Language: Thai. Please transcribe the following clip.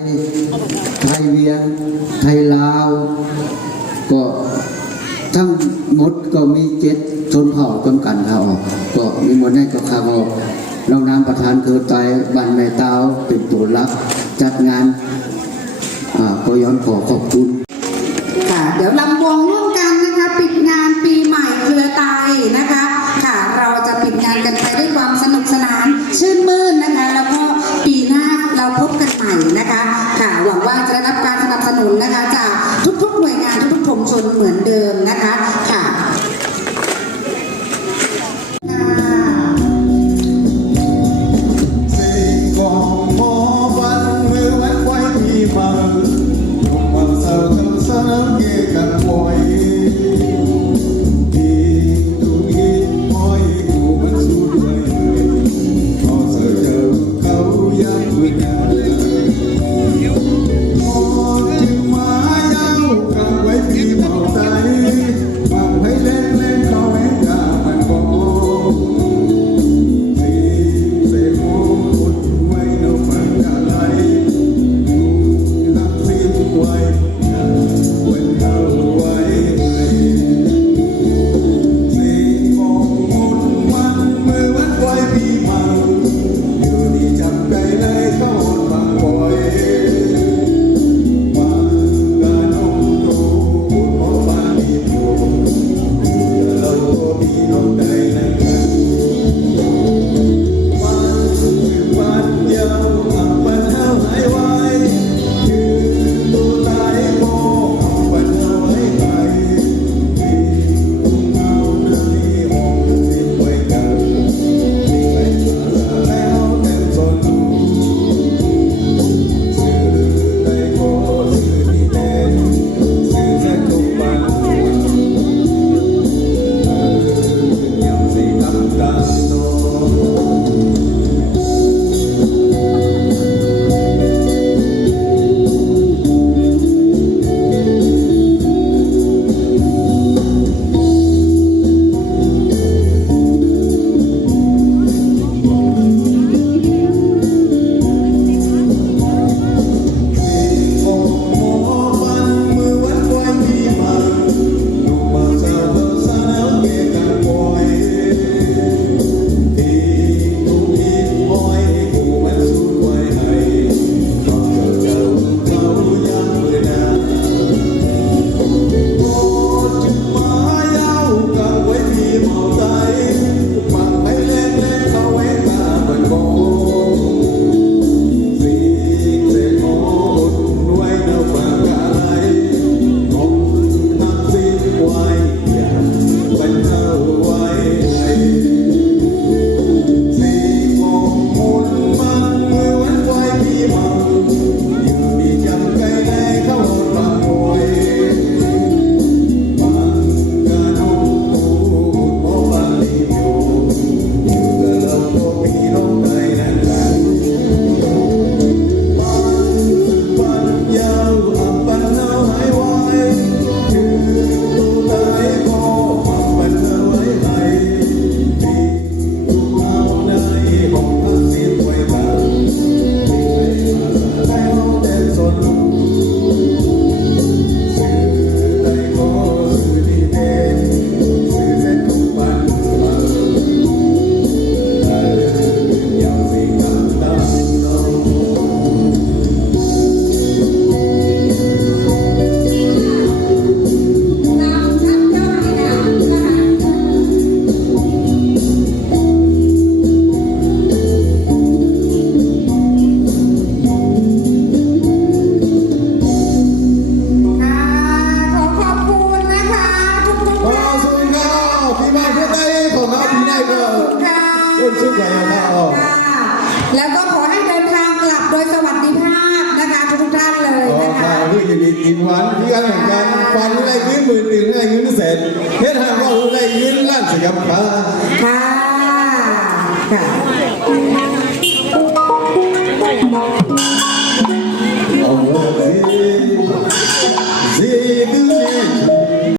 ไทยเวียง ไทยลาว ก็ทั้งหมดก็มีเจ็ดชนเผ่าจำกันข้าออกก็มีมดให้ก็ข้าออกเรานำประธานคือตายบันในเตาเป็นตู้รับจัดงานอ่าก็ย้อนขอขอบคุณ ค่ะ เดี๋ยวลำวง นะคะค่ะหวังว่าจะได้รับการสนับสนุนนะคะจากทุกๆหน่วยงานทุกๆชุมชนเหมือน 네, 고맙습니 다. ค่ะ 꽃이 가 요. ค่ะ แล้วก็ขอให้เดินทางกลับโดยสวัสดิภาพนะคะทุกท่านเลยขอนะคะ ข่าวเรื่องอยู่ดีกินหวานเพื่อนแห่งการฟันได้ยืนหมื่นหนึ่งได้ยืนเสร็จเพชรหางว่าได้ยืนล้านสิครับป้า ค่ะ ค่ะ